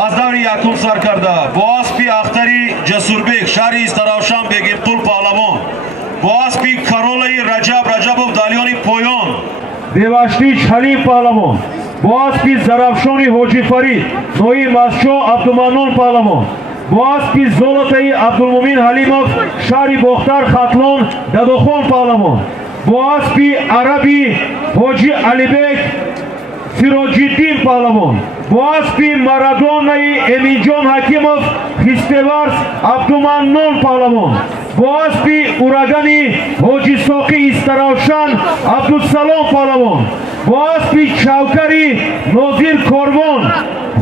از دور یکم سر کرده با اسب اختری جسوربک شهر استراوشان بگیم قل پهلوان با اسب کارولای رجبov دالیانی پویان Devashti Halim Pahlavon با اسب زرافشانی حاجی فرید نوی مسجو عبدالمنان پهلوان با اسب زولتای عبدالمومین حلیمov شهر بختر خطلان ددوخان پهلوان با اسب عربی حاجی علیبک سیراج‌الدین پهلوان با اسب مارادونای امینجان حکیمov خیسته‌ورز عبدالمنان پهلوان با اسب اورگانی حاجی ساقی استراوشان عبدالسلام پهلوان با اسب چوکری ناظر کاروان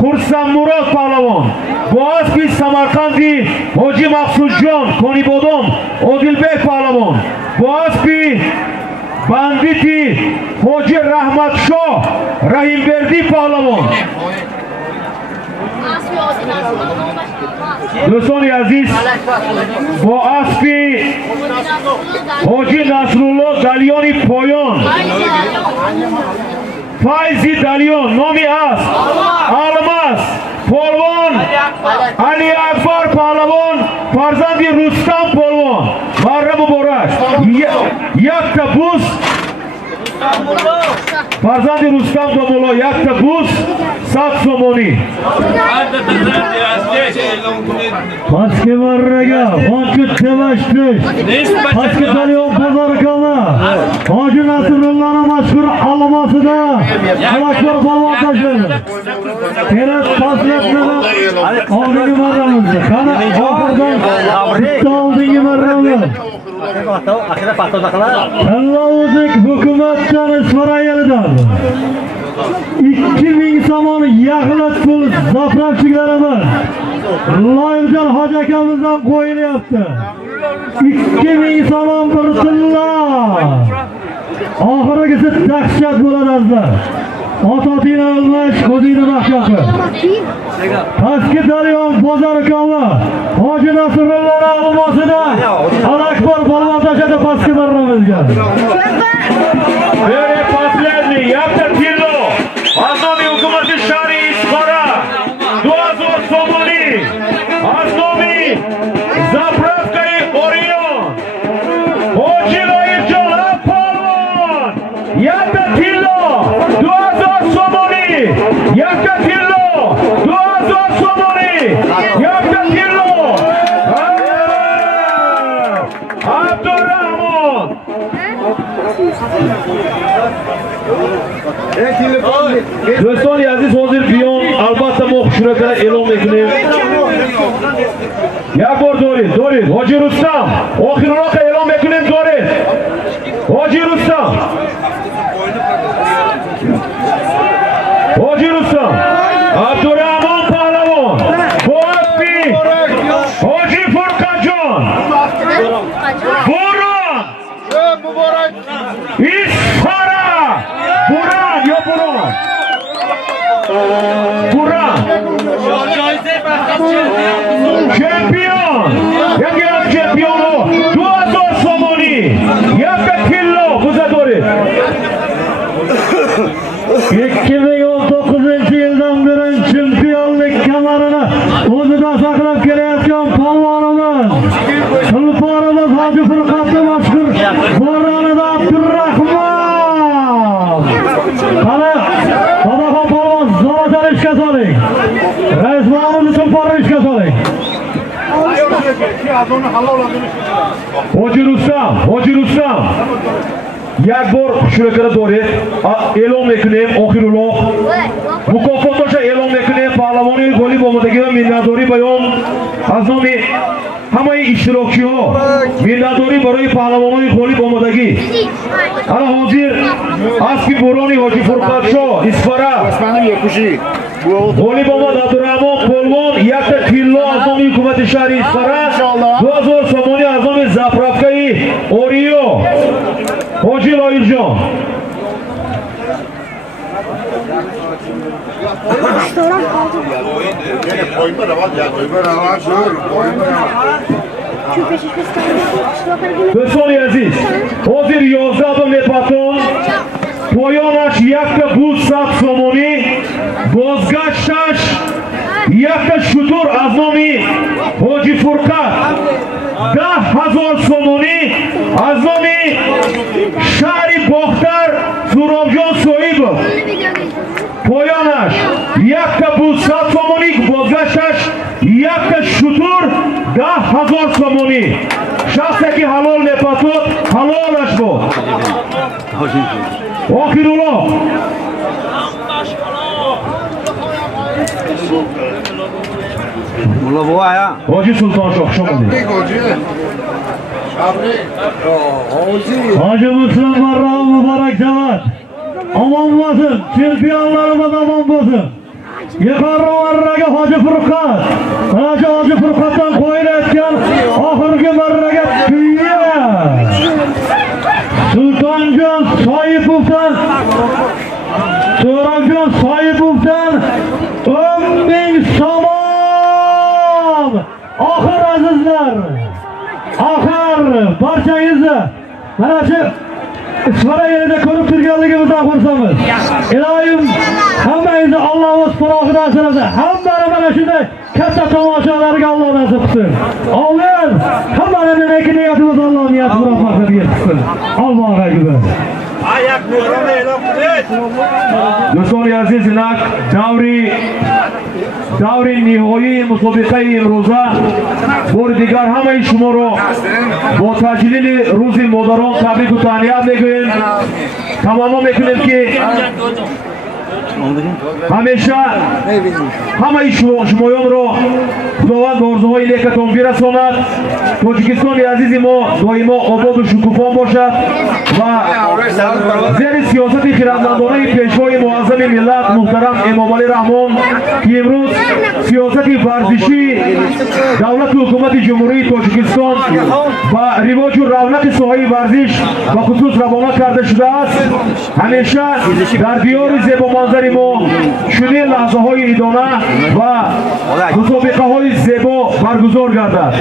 خرسم مراد پهلوان با اسب سمرقندی حاجی مقصود جان کنیبادام عادلبک پهلوان با اسب بندیتی حاجی رحمت شاه رحیمبردی پهلوان دوستان عزیز با اسب حاجی نصرالله دلیانی پایان فایزی دلیان نامی است الماس پهلوان علی اکبر پهلوان فرزند رستم پهلوان مره مبارک یک تا بوس فرزند رستم دومولا یک تا بوس 100 سومانی پس که مرگا خانچو تبشتش پس که دلیان بزار کلنا حاجی نصرالله مشهور علماسی دا الاکبر پهلوان تشبه تیرت پاسلتنا آدینی مرمز خانه آخردان bitta oldingi marramiz Allohuzik hukumatdan Isfarayeldan 2000 somon yaxlit pul zapravchilarimiz Loyiqjon hoji akamizdan qo'yilyapti. 2000 somon bir tilla. Oxirgisi dahshat bo'ladi azizlar. Otatina o'lmash, o'zingni mahkam qil. Pastki daryon bozor koma. Hoji Nasrulloh almasida Alakbar polvon tashadi pastki marramizga. Bere paslerni yapta kilo. Aznomi hukumati shari Isfara 2000 somoni. Aznomi zapravkai Orion. Hoji Loyiqjon polvon. Yapta kilo. 2000 somoni. Yapta kilo. 2000 somoni. Yapta kilo. Abdurrahmon. Do'stlar aziz hozir biyon albatta muxbirlar e'lon etilgan. یک بار دارید حاجی رستم آخرین اعلام میکنیم دارید حاجی رستم عبدالرحمن پهلوان باسبی حاجی فرقان جان بران اسفارا بران یا بران چمپیون یکی از چمپیون رو 2000 سومانی یک کیلو بوزه دارید 2019 yıldan beri çempiyonluk kemerini o'zida saqlab kelayotgan polvonimiz Tulporimiz Hoji Firqatli mashhur Bo'ronida Abdurrahmon. Qani Sadaxon polvon zo'rdan ishga soling. Rais bobomiz Tulporni ishga soling. Hoji Rustam یک بار شرکت دارید اعلام میکنیم آخرالله مکافاتش اعلام میکنیم پهلوانی غالب آمدگی و منتداری بیان از نام همه اشتراکی ها منتداری برای پهلوانان غالب آمدگی الان حاضر است که برانی حاجی فرقت شاه اسفره غالب آمد عبدالرحمن پهلوان یک تا کیلو از نام حکومت شهر اسفره 2000 سامانی از نام زفرفکه اوریو حاجی لایل جان دوستان عزیز حاضر 11 نپاتون پایانش یک تا بود 100 سامانی بازگشتش یک تا شطور از نامی حاجی فرقت 10,000 سامانی از نامی شهر باختر سورابجان صاحب پایانش یک تا بود 100 سامانی بازگشتش یک تا شطور 10,000 سامانی شخصی که حلال نپاتود حلالش بود آخرالله مولا بو آیا حاجی سلطان شاه شما دید حاجی مسلم مرحبا مبارک شود aman basın çempiyanlarımız aman basın yukarı marraga Hacı Furkat Hacı Furkat'tan koyun etken ahırgı marraga büyüye Sultancan Sahipov'tan Sultancan Sahipov'tan 10.000 salam ahır azizler ahır parçayızı Manaşı İsfara yerinde konup Türkiye'ligimizden kursamız. İlahim hammayimizni Allah'ımız panohida asrasa. Hammani mana shunday katta tomoshalarga Alloh nasib qilsin. Amin. Hammani neki niyatimiz Alloh niyati bilan maqsadga yetsin. Alloh akbar. Ayak nuroni e'lon qiling. Do'stlar aziz inak davri nihoyi musobaqayi imroza bor digar hammayi shumoro با تجلیل روز مادران تبریک و تهنیت میگوییم تمام میکنیم که همیشه همه شمایان را خداوند به آرزوهای نیکتان برساند تاجیکستان عزیز ما دائما آباد و شکوفا باشد و زیر سیاست خردمندانه پیشوای معظم ملت محترم امام علی رحمان که امروز سیاست ورزشی دولت و حکومت جمهوری تاجیکستان و رواج و رونق ساحه ورزش و خصوص روانه کرده شده است همیشه در دیار زیبا منظر ما چنین لحظه های ادانه و مسابقه های زیبا برگزار گردد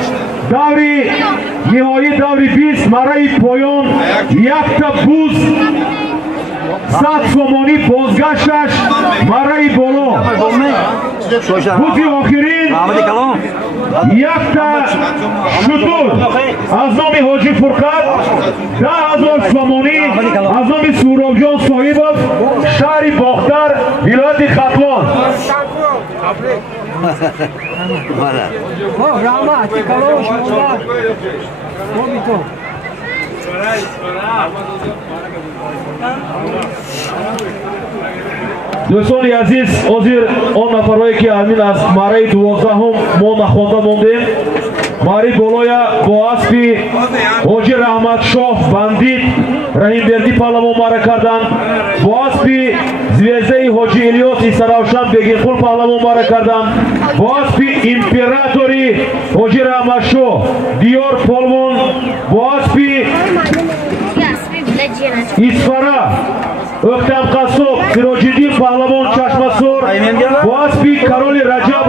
دوری نهایی دوری 20 مرحله پایان یک تا بوز 100 سامانی بازگشتش مرحله بالا بوزی آخرین یک تا شطور از نام حاجی فرقت 10,000 سامانی از نام سورابجان صاحب شهر باختر ولایت ختلان دوستان عزیز حاضر آن نفرهایی که همین از مرحله 12 ما نخوانده موندیم مرحله بالای با اسب حاجی رحمت شاه بندید رحیمبردی پهلوان مرا کردند با اسب زویزه حاجی الیاس ایسروشن بگیرخور پهلوان مرا کردند با اسب امپراتوری حاجی رحمت شاه دیار پهلوان با اسب اسفره اختم قصاب سراج‌الدین پهلوان چشمسور با اسب کارول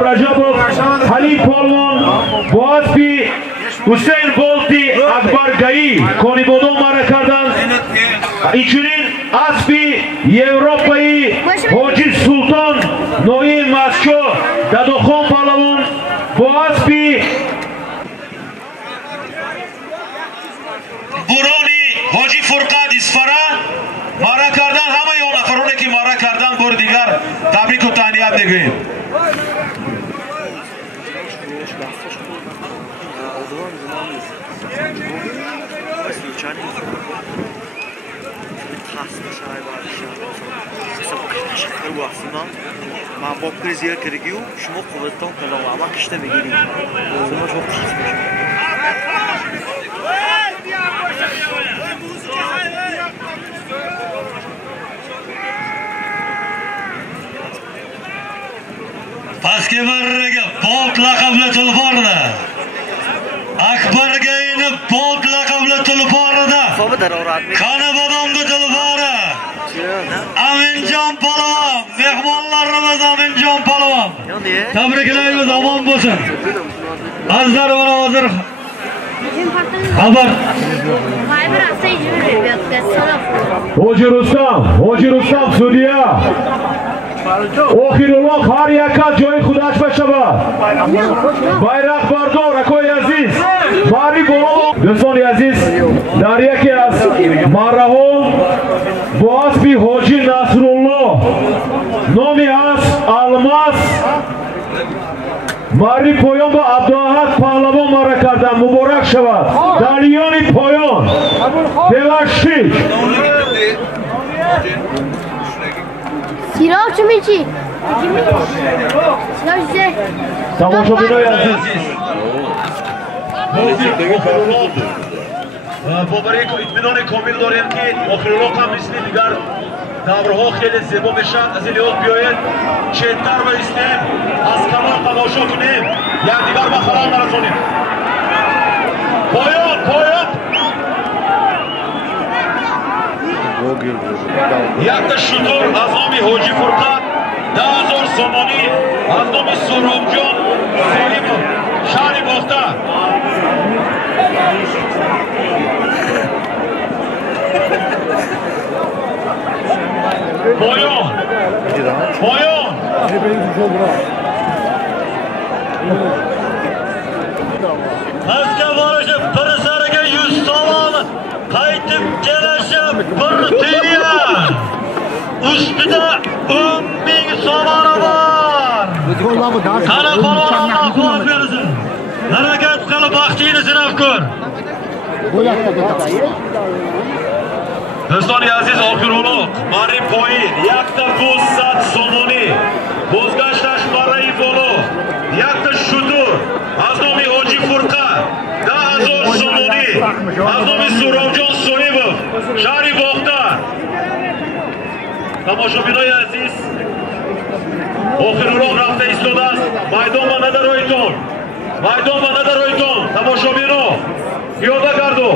رجبوف حلی پهلوان با اسب حسین بولتی اکبرگایی کانیبادان مرا کردند اینچنین اسب یوروپایی حاجی سلطان نوی مسکو ددوخان پهلوان با اسب برانی حاجی فرقت اسفره مارا کردن همه اون نفرانی که مارا کردن بار دیگر تبریک و تهنیت میگوییم hasta şahibari şahibari şahibari vaqtiman man bob kriziga kirgiyu shimo quvvatdan qalaman ama qishda begini o'zimga çok qiyishmish pastki barraga Bolt laqabli tulporda Akbarga inib Bolt laqabli tulporda Qani bodomni tulpori Aminjon polvon mehmonlarimiz Aminjon polvon tabriklaymiz omon bo'lsin azizlar va hozir xabar Hoji Rustam sudya Oxirulloh har yakka joyi xudash bashaba bayroq bardor akoy aziz bari bolo do'stoni aziz dar yaki az marahum boas bi Hoji Nasrulloh nomi az Almas Mari poyon ba Abduahad Pahlavon mara kardan muborak shavad Daryoni poyon Belashik Siroq chimichi. Tomoshabinoy aziz. باورک اطمینان کامل داریم که آخرالله هم مثل دیگر دورها خیلی زیبا بشن از این لحاظ بیاید چهتر بایستیم از کمر تماشا کنیم یک دیگر با خلال نرسونیم پایان یک تا شطور از نام حاجی فرقت 10,000 سامانی از نام سرابجان سلیم شهر باخته پایان از که بارشه پر سرگه 100 سامان qaytib kelishi bir tiyan ustida 10,000 somoni bor qani polvon Alloh quvvat bersin harakat qilib baxtingni sinab ko'r do'stoni aziz oxirulloh mari poyin yakta 200 somoni bo'zgashlash barai bolo yakta shudur az nomi Hoji Furqa 10,000 somoni az nomi Surobjon So'yibov shahri Bog'da tomoshabinoy aziz oxirulloh rafta istoda است maydon va nadaroyton tomoshabino piyoda gardo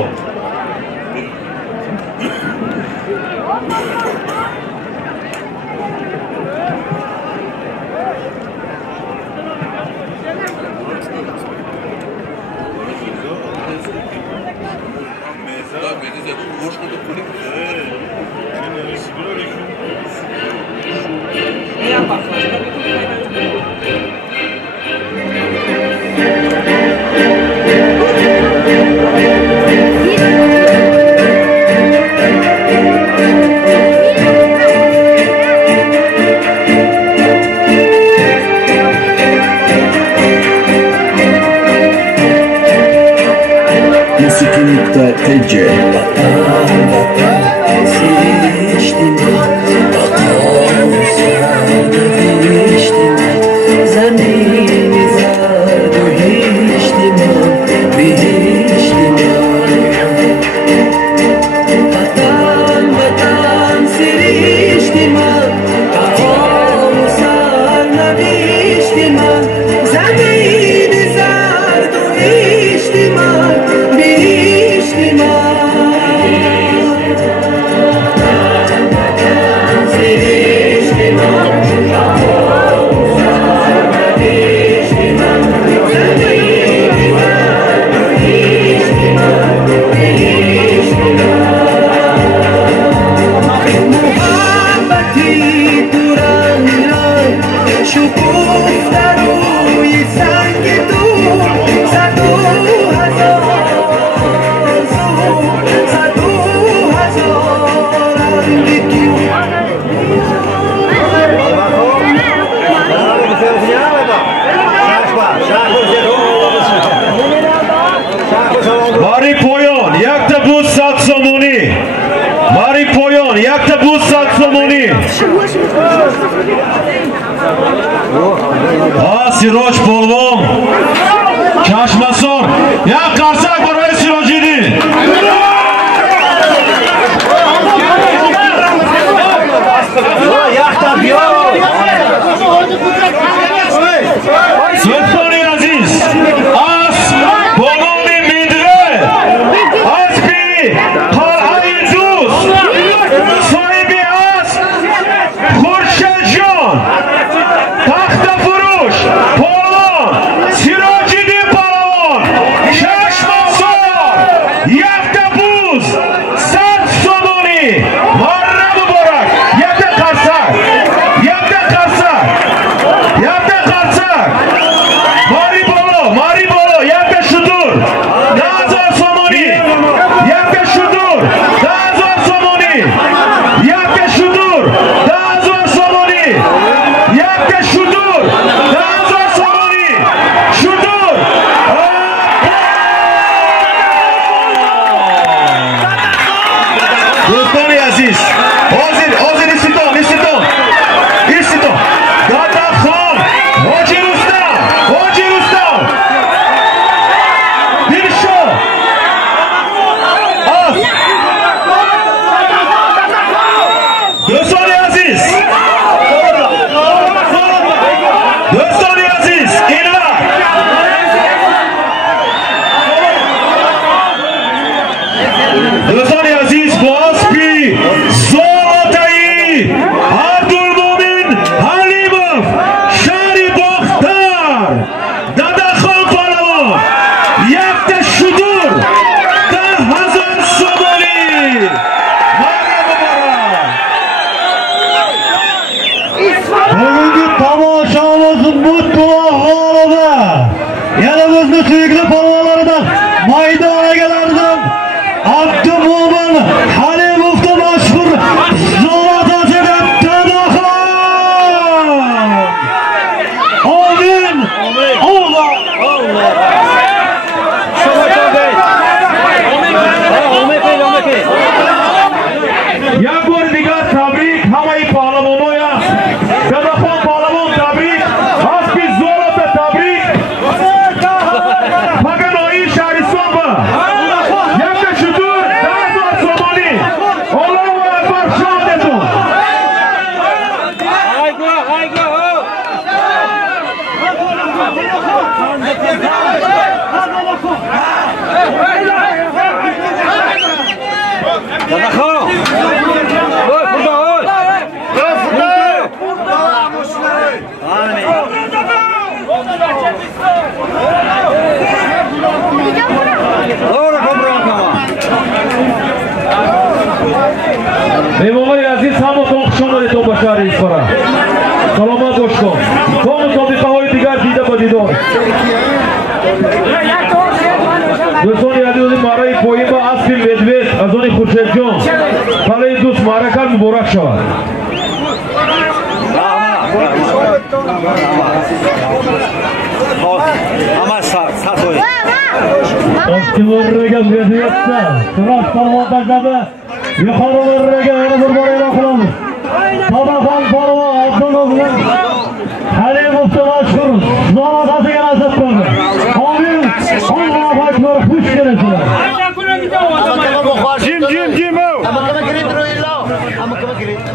Siroj polvon Kashmason. Ya qarsak baroy Sirojidi. Do'stoni aziz, as boloni midre, asbi qal'ai do'st, sohibi as Xurshidjon, taxta furush, polvon, Sirojidi polvon, Kashmason, yakta buz, Sad somoni, marra muborak, yakta qarsak, yakta qarsak, yakta qarsak. Mari bolo, yakta shudur, 10,000 somoni, yakta shudur, 10,000 somoni, yakta shudur, 10,000 somoni, yakta shudur, 10,000 somoni, shudur. Do'stoni aziz, hozir istiton. Dadaxon, Hoji Rustam. Dilsho. Do'stoni aziz, Elva. Do'stoni aziz, Bospi, Zolotai, Abdulmomin Halimov, Sharif Boxtar, Dadaxon polvon, yakta shudur, 10,000 somoni. Bugungi tomoshamuz mutlaq g'olibi. Yana bizni suyukli polvonlaridan maydon egalaridan Abdumo'min Halimovni mashhur Zolotasidan Dadaxon. Amin. Allah. یک بار دیگر تبریک همه پهلوان‌ها. داداخان پهلوان تبریک، اسبی زولت تبریک، پگنایی شهرستان با یک شطور 10,000 somoni. الله اکبر، شادتون. Mehmonlar aziz, hammaton xush omaded ba shahri Isfara. Salomat boshqon. Ta musobiqahoy digar dida ba didor. Do'stoni aziz, marayi poyin ba asbi medved azoni Xurshidjon. Qalai do'st ma'rakal muborak shavad. Ostivorraga beryapti. Surat polvon tashladi. Yuqorilarga yana bir bor e'lon qilamiz. Dadaxon polvon Abdumo'min Halimovni mashhur Zolotasiga nasib qildi. Amin. Allohu akbar. Xush kelibsizlar. Jim. Ama kama girelim.